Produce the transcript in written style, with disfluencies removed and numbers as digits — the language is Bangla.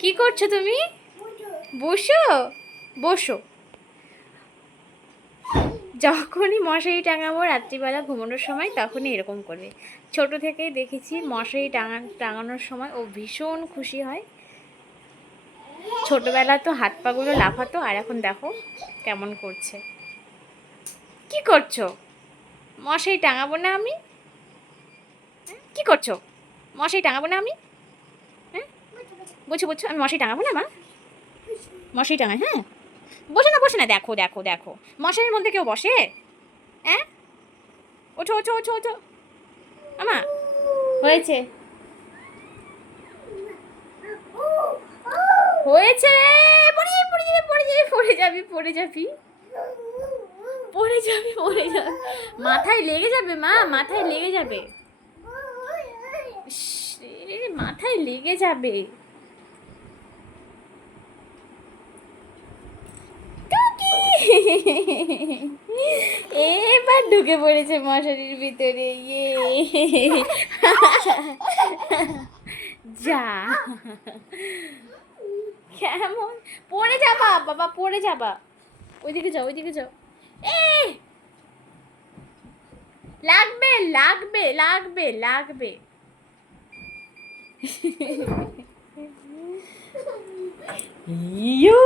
কি করছো তুমি? বসো বসো। যখনই মশারি টাঙাবো রাত্রিবেলা ঘুমানোর সময় তখনই এরকম করবে। ছোট থেকেই দেখেছি মশারি টাঙানোর সময় ও ভীষণ খুশি হয়। ছোটবেলা তো হাত পাগুলো লাফাতো, আর এখন দেখো কেমন করছে। কি করছো? মশারি টাঙাবো না আমি? কি করছো? মশারি টাঙাবো না আমি? হ্যাঁ, বলছো বলছো আমি মশারি টাঙাবো না মা? মশারি টাঙাই, হ্যাঁ। বসে না বসে না, দেখো দেখো দেখো, মশারির মধ্যে কেউ বসে? হ্যাঁ, ওঠো ওঠো ওঠো ওঠো। আমা হয়েছে হয়েছে। পড়ে পড়ে যাবি পড়ে যাবি পড়ে যাবি পড়ে যাবি পড়ে যাবি পড়ে যাবি। মাথায় লেগে যাবে মা, মাথায় লেগে যাবে। ইস, মাথায় লেগে যাবে। এবার ঢুকে পড়েছে মশারির ভিতরে। ইয়ে যা, কেমন পড়ে যাবা বাবা, পড়ে যাবা। ওইদিকে যাও ওইদিকে যাও। এ লাগবে লাগবে লাগবে লাগবে। ইউ